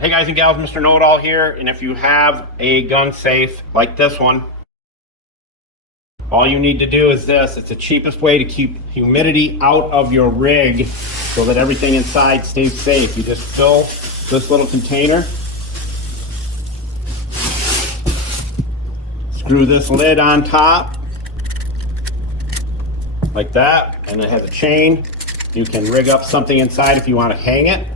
Hey guys and gals, Mr. Know-It-All here, and if you have a gun safe like this one, all you need to do is this. It's the cheapest way to keep humidity out of your rig so that everything inside stays safe. You just fill this little container, screw this lid on top like that, and it has a chain. You can rig up something inside if you want to hang it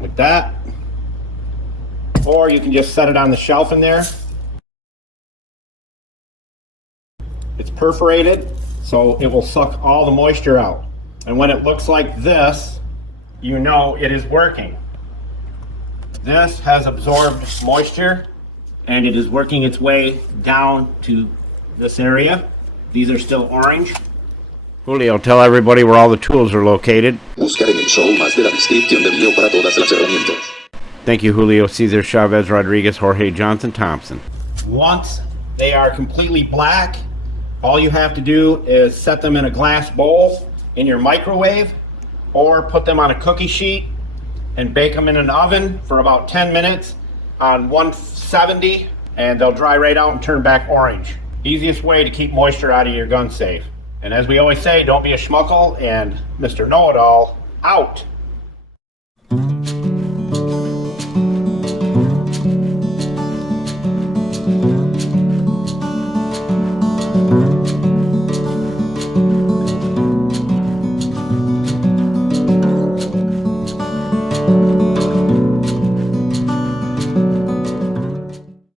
like that, or you can just set it on the shelf in there. It's perforated, so it will suck all the moisture out. And when it looks like this, you know it is working. This has absorbed moisture, and it is working its way down to this area. These are still orange. Julio, tell everybody where all the tools are located. Buscar en el show más de la descripción del video para todas las herramientas. Thank you, Julio, Cesar, Chavez, Rodriguez, Jorge, Johnson, Thompson. Once they are completely black, all you have to do is set them in a glass bowl in your microwave, or put them on a cookie sheet and bake them in an oven for about 10 minutes on 170, and they'll dry right out and turn back orange. Easiest way to keep moisture out of your gun safe. And as we always say, don't be a schmuckle, and Mr. Know-It-All out.